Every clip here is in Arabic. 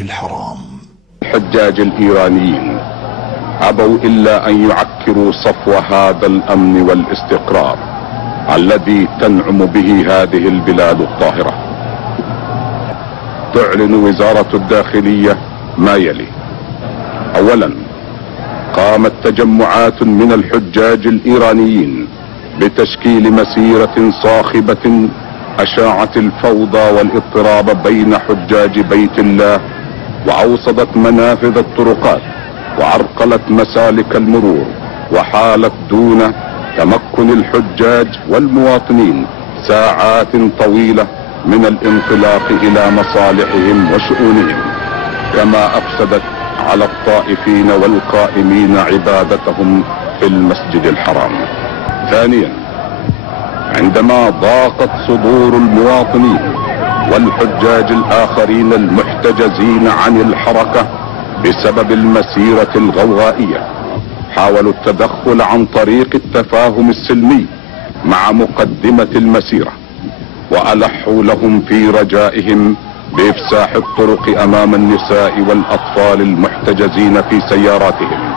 الله الحرام. الحجاج الإيرانيين أبوا إلا أن يعكروا صفو هذا الأمن والاستقرار الذي تنعم به هذه البلاد الطاهرة. تعلن وزارة الداخلية ما يلي: أولا، قامت تجمعات من الحجاج الإيرانيين بتشكيل مسيرة صاخبة أشاعت الفوضى والاضطراب بين حجاج بيت الله، وأوصدت منافذ الطرقات، وعرقلت مسالك المرور، وحالت دون تمكن الحجاج والمواطنين ساعات طويلة من الانطلاق إلى مصالحهم وشؤونهم، كما أفسدت على الطائفين والقائمين عبادتهم في المسجد الحرام. ثانيا، عندما ضاقت صدور المواطنين والحجاج الآخرين المحتجزين عن الحركة بسبب المسيرة الغوغائية، حاولوا التدخل عن طريق التفاهم السلمي مع مقدمة المسيرة، وألحوا لهم في رجائهم بإفساح الطرق أمام النساء والأطفال المحتجزين في سياراتهم،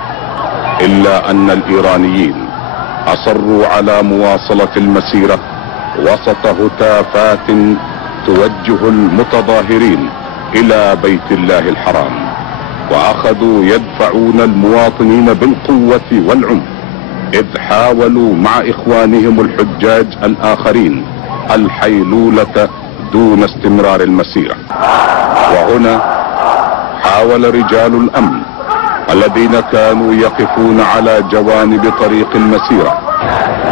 إلا أن الإيرانيين أصروا على مواصلة المسيرة وسط هتافات توجه المتظاهرين إلى بيت الله الحرام، وأخذوا يدفعون المواطنين بالقوة والعنف، إذ حاولوا مع إخوانهم الحجاج الآخرين الحيلولة دون استمرار المسيرة. وهنا حاول رجال الأمن الذين كانوا يقفون على جوانب طريق المسيرة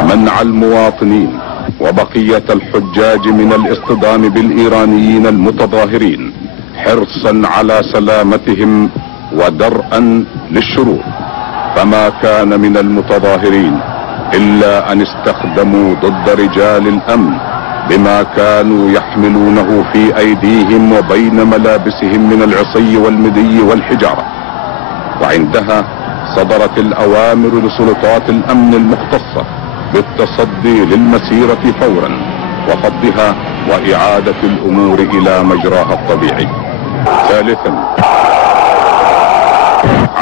منع المواطنين وبقية الحجاج من الاصطدام بالإيرانيين المتظاهرين، حرصا على سلامتهم ودرءا للشرور. فما كان من المتظاهرين إلا أن استخدموا ضد رجال الأمن بما كانوا يحملونه في أيديهم وبين ملابسهم من العصي والمدي والحجارة. وعندها صدرت الأوامر لسلطات الأمن المختصة بالتصدي للمسيرة فورا وفضها وإعادة الأمور إلى مجراها الطبيعي. ثالثا،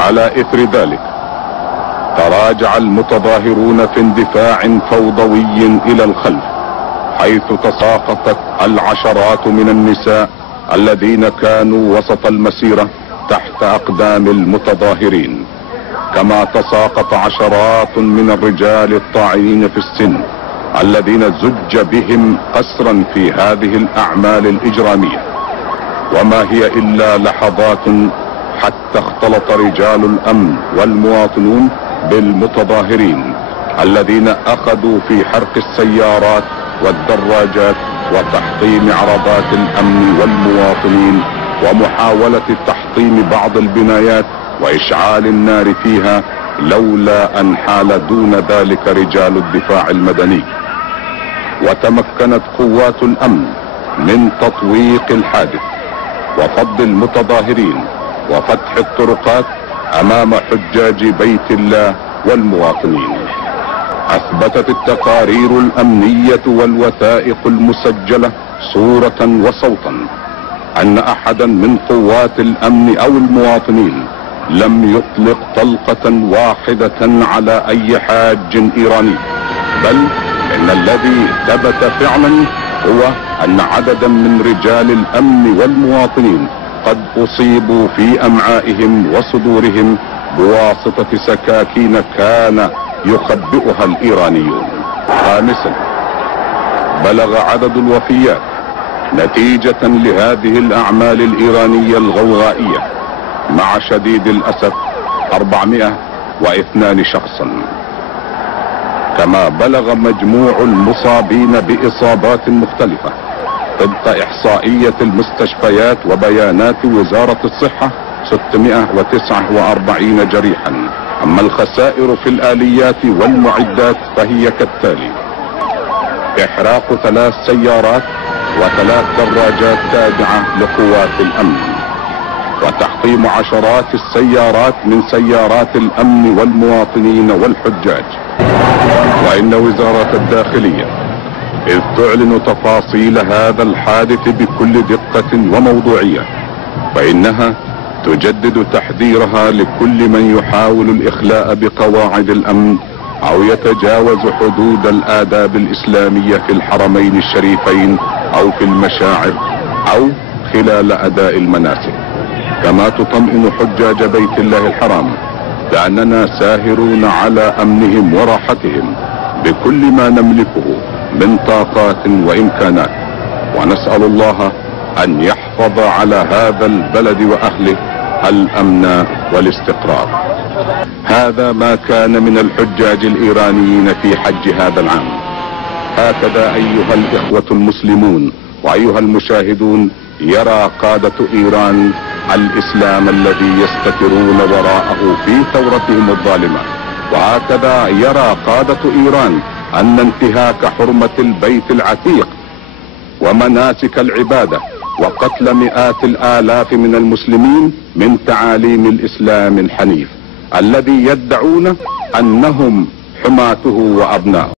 على إثر ذلك تراجع المتظاهرون في اندفاع فوضوي إلى الخلف، حيث تساقطت العشرات من النساء الذين كانوا وسط المسيرة تحت أقدام المتظاهرين، كما تساقط عشرات من الرجال الطاعنين في السن الذين زج بهم قسرا في هذه الأعمال الإجرامية. وما هي إلا لحظات حتى اختلط رجال الأمن والمواطنون بالمتظاهرين الذين أخذوا في حرق السيارات والدراجات وتحطيم عربات الأمن والمواطنين ومحاولة تحطيم بعض البنايات وإشعال النار فيها، لولا أن حال دون ذلك رجال الدفاع المدني. وتمكنت قوات الأمن من تطويق الحادث وفض المتظاهرين وفتح الطرقات أمام حجاج بيت الله والمواطنين. أثبتت التقارير الأمنية والوثائق المسجلة صورة وصوتا أن أحدا من قوات الأمن أو المواطنين لم يطلق طلقة واحدة على أي حاج إيراني، بل إن الذي ثبت فعلا هو أن عددا من رجال الأمن والمواطنين قد أصيبوا في أمعائهم وصدورهم بواسطة سكاكين كان يخبئها الإيرانيون. خامسا، بلغ عدد الوفيات نتيجة لهذه الأعمال الإيرانية الغوغائية مع شديد الأسف 402 شخصا، كما بلغ مجموع المصابين بإصابات مختلفة طبق إحصائية المستشفيات وبيانات وزارة الصحة 649 جريحا. أما الخسائر في الآليات والمعدات فهي كالتالي: إحراق 3 سيارات و3 دراجات تابعة لقوات الأمن، وتحطيم عشرات السيارات من سيارات الأمن والمواطنين والحجاج. وإن وزارة الداخلية إذ تعلن تفاصيل هذا الحادث بكل دقة وموضوعية فإنها تجدد تحذيرها لكل من يحاول الإخلاء بقواعد الأمن أو يتجاوز حدود الآداب الإسلامية في الحرمين الشريفين أو في المشاعر أو خلال أداء المناسك. كما تطمئن حجاج بيت الله الحرام بأننا ساهرون على أمنهم وراحتهم بكل ما نملكه من طاقات وإمكانات، ونسأل الله أن يحفظ على هذا البلد وأهله الأمن والاستقرار. هذا ما كان من الحجاج الإيرانيين في حج هذا العام. هكذا أيها الإخوة المسلمون وأيها المشاهدون يرى قادة إيران الإسلام الذي يستترون وراءه في ثورتهم الظالمة، وهكذا يرى قادة إيران أن انتهاك حرمة البيت العتيق ومناسك العبادة وقتل مئات الآلاف من المسلمين من تعاليم الإسلام الحنيف الذي يدعون أنهم حماته وأبناؤه.